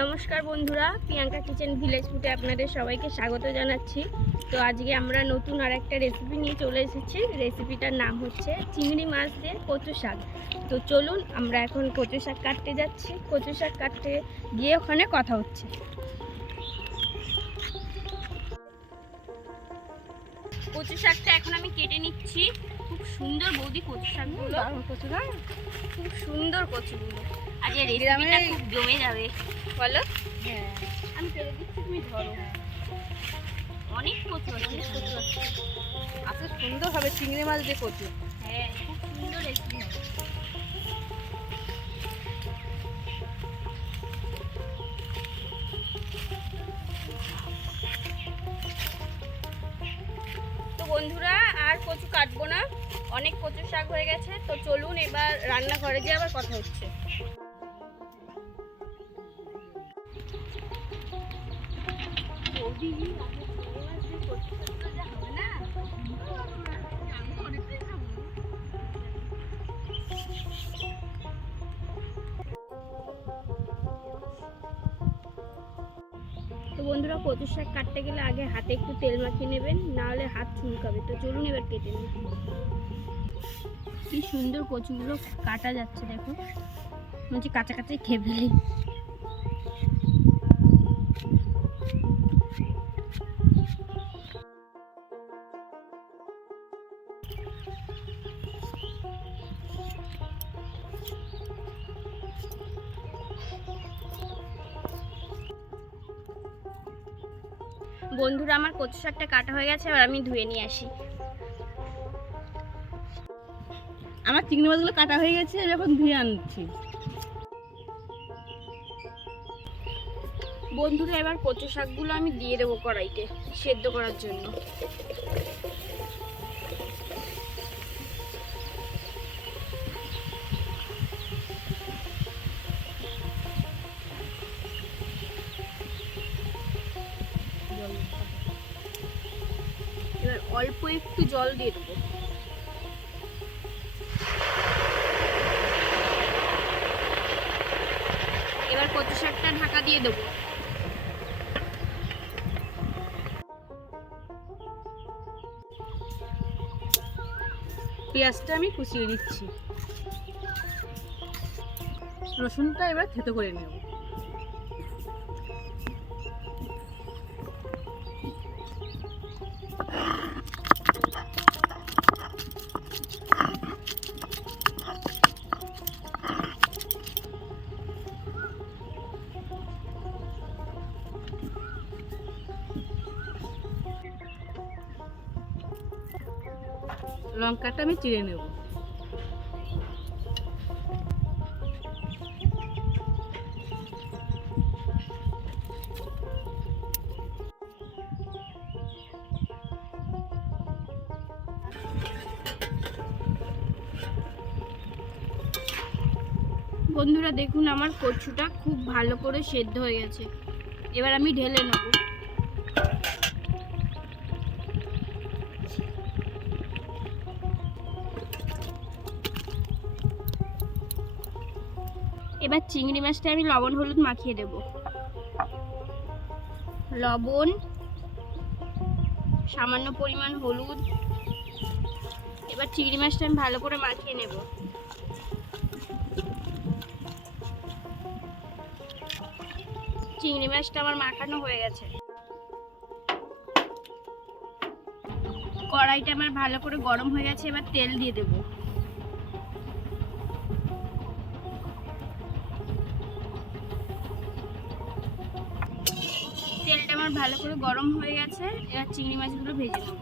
নমস্কার বন্ধুরা Priyanka kitchen village ফুটে আপনাদের সবাইকে স্বাগত জানাচ্ছি। তো আজকে আমরা নতুন আর একটা রেসিপি নিয়ে চলে এসেছি। রেসিপিটার নাম হচ্ছে চিংড়ি মাছ দিয়ে কচু শাক। তো চলুন আমরা এখন কচু শাক কাটতে যাচ্ছি। কচু শাক কাটতে গিয়ে ওখানে কথা হচ্ছে। কচু শাকটা এখন আমি কেটে নিচ্ছি। খুব সুন্দর বৌদি কচু শাকগুলো। কচু খুব সুন্দর কচুগুলো। রেসিপিটা খুব জমে যাবে। বলো? হ্যাঁ। আমি ফেলে দিচ্ছি তুমি ধরো। অনেক কচু আছে। অনেক কচু আছে। সুন্দর হবে চিংড়ি মাছ দিয়ে কচু। হ্যাঁ খুব সুন্দর রেসিপি তো বন্ধুরা আর কচু কাটবো না। অনেক কচু শাক হয়ে গেছে। তো চলুন এবার রান্নাঘরে গিয়ে আবার কথা হচ্ছে। বন্ধুরা কচু শাক কাটতে গেলে আগে হাতে একটু তেল মাখিয়ে নেবেন, নাহলে হাত চুলকাবে। তো চলুন এবার কেটে নেবেন কি সুন্দর কচুগুলো কাটা যাচ্ছে, দেখো। বলছি কাঁচা কাঁচাই খেয়ে ফেলি। বন্ধুরা আমার কচু শাকটা কাটা হয়ে গেছে এবার আমি ধুয়ে নিয়ে আসি। আমার চিংড়ি মাছগুলো কাটা হয়ে গেছে এখন ধুয়ে আনছি। বন্ধুরা এবার কচু শাকগুলো আমি দিয়ে দেবো কড়াইতে সেদ্ধ করার জন্য। অল্প একটু জল দিয়ে দেবো। এবার কচু শাকটা ঢাকা দিয়ে দেবো। পেঁয়াজটা আমি কুচিয়ে দিচ্ছি রসুনটা এবার থেতো করে নেব। লঙ্কাটা আমি চিড়ে নেব। বন্ধুরা, দেখুন আমার কচুটা খুব ভালো করে সেদ্ধ হয়ে গেছে। এবার আমি ঢেলে নেব। এবার চিংড়ি মাছটা আমি লবণ, হলুদ মাখিয়ে দেব। লবণ, সামান্য পরিমাণ হলুদ। এবার চিংড়ি মাছটা আমি ভালো করে মাখিয়ে নেব। চিংড়ি মাছটা আমার মাখানো হয়ে গেছে। কড়াইটা আমার ভালো করে গরম হয়ে গেছে, এবার তেল দিয়ে দেব। আমার ভালো করে গরম হয়ে গেছে, এবার চিংড়ি মাছগুলো ভেজে নেব।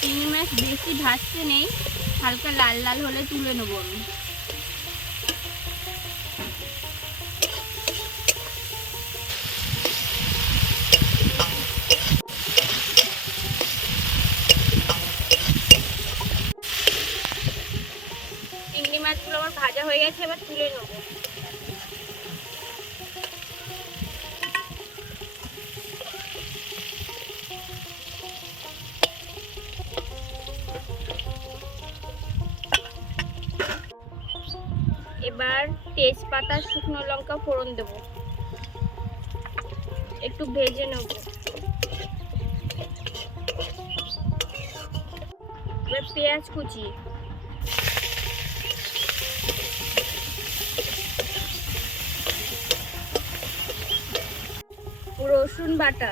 চিংড়ি মাছ বেশি ভাজতে নেই, হালকা লাল লাল হলে তুলে নেব আমি। এবার তুলে নেব। এবার তেজপাতা, শুকনো লঙ্কা ফোড়ন দেব। একটু ভেজে নেব। এবার পেঁয়াজ কুচি। রসুন বাটা।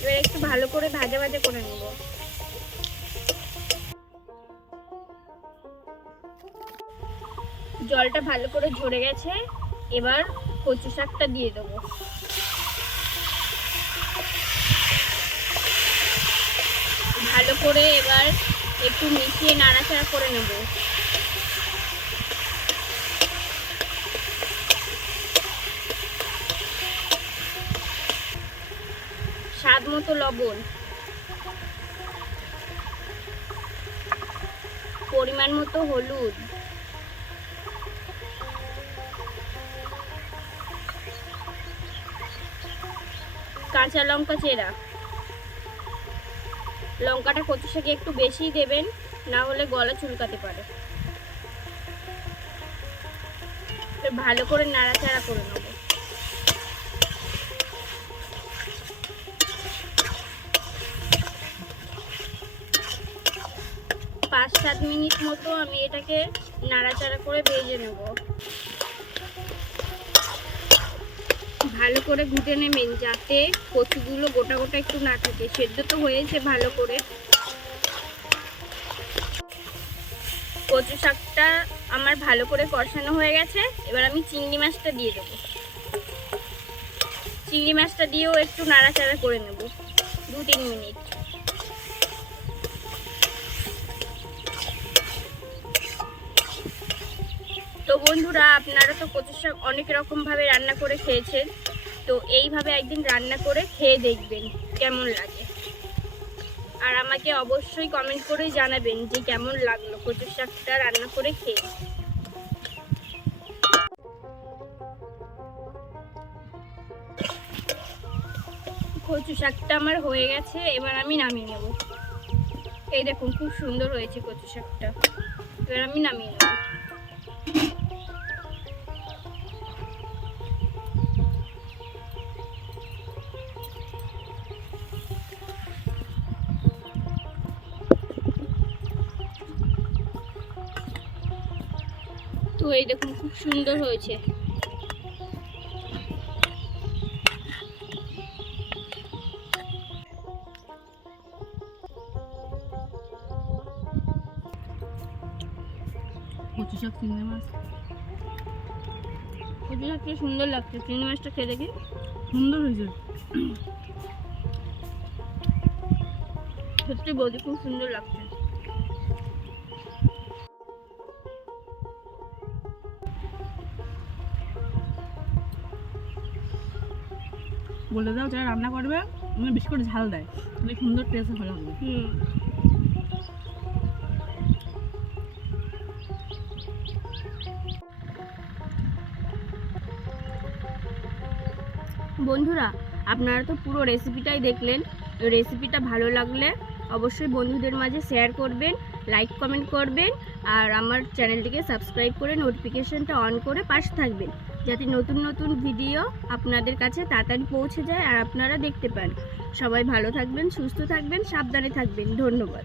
এবার একটু ভালো করে ভাজা ভাজা করে নেব। জলটা ভালো করে ঝরে গেছে, এবার কচু শাকটা দিয়ে দেবো। ভালো করে এবার একটু মিশিয়ে নাড়াচাড়া করে নেব। স্বাদ মতো লবণ। পরিমাণ মতো হলুদ। কাঁচা লঙ্কা চেরা। লঙ্কাটা কচু শাকে একটু বেশিই দেবেন, না হলে গলা চুলকাতে পারে। ভালো করে নাড়াচাড়া করে নেব। পাঁচ সাত মিনিট মতো আমি এটাকে নাড়াচাড়া করে ভেজে নেব। ভালো করে ঘুটে নেবেন যাতে কচুগুলো গোটা গোটা একটু না থাকে। সেদ্ধ তো হয়েছে ভালো করে। কচু শাকটা আমার ভালো করে কষানো হয়ে গেছে। এবার আমি চিংড়ি মাছটা দিয়ে দেবো। চিংড়ি মাছটা দিয়েও একটু নাড়াচাড়া করে নেব। দু তিন মিনিট। তো বন্ধুরা, আপনারা তো কচু শাক অনেক রকমভাবে রান্না করে খেয়েছেন। তো এইভাবে একদিন রান্না করে খেয়ে দেখবেন কেমন লাগে। আর আমাকে অবশ্যই কমেন্ট করে জানাবেন যে কেমন লাগল কচু শাকটা রান্না করে খেয়ে। কচু শাকটা আমার হয়ে গেছে, এবার আমি নামিয়ে নেব। এই দেখুন, খুব সুন্দর হয়েছে কচু শাকটা। এবার আমি নামিয়ে নেব। সুন্দর হয়েছে। কচু শাক চিংড়ি মাছ। কচু শাকটা সুন্দর লাগছে চিংড়ি মাছটা খেয়ে দেখি। সুন্দর হয়েছে। সত্যি বৌদি খুব সুন্দর লাগছে। বলে দাও, যারা রান্না করবে মানে বেশি করে ঝাল দেয়। তাহলে সুন্দর টেস্ট ভালো হবে বন্ধুরা, আপনারা তো পুরো রেসিপিটাই দেখলেন। রেসিপিটা ভালো লাগলে অবশ্যই বন্ধুদের মাঝে শেয়ার করবেন লাইক কমেন্ট করবেন, আর আমার চ্যানেলটিকে সাবস্ক্রাইব করে নোটিফিকেশনটা অন করে পাশে থাকবেন। যাতে নতুন নতুন ভিডিও আপনাদের কাছে তাড়াতাড়ি পৌঁছে যায় আর আপনারা দেখতে পান। সবাই ভালো থাকবেন, সুস্থ থাকবেন, সাবধানে থাকবেন। ধন্যবাদ।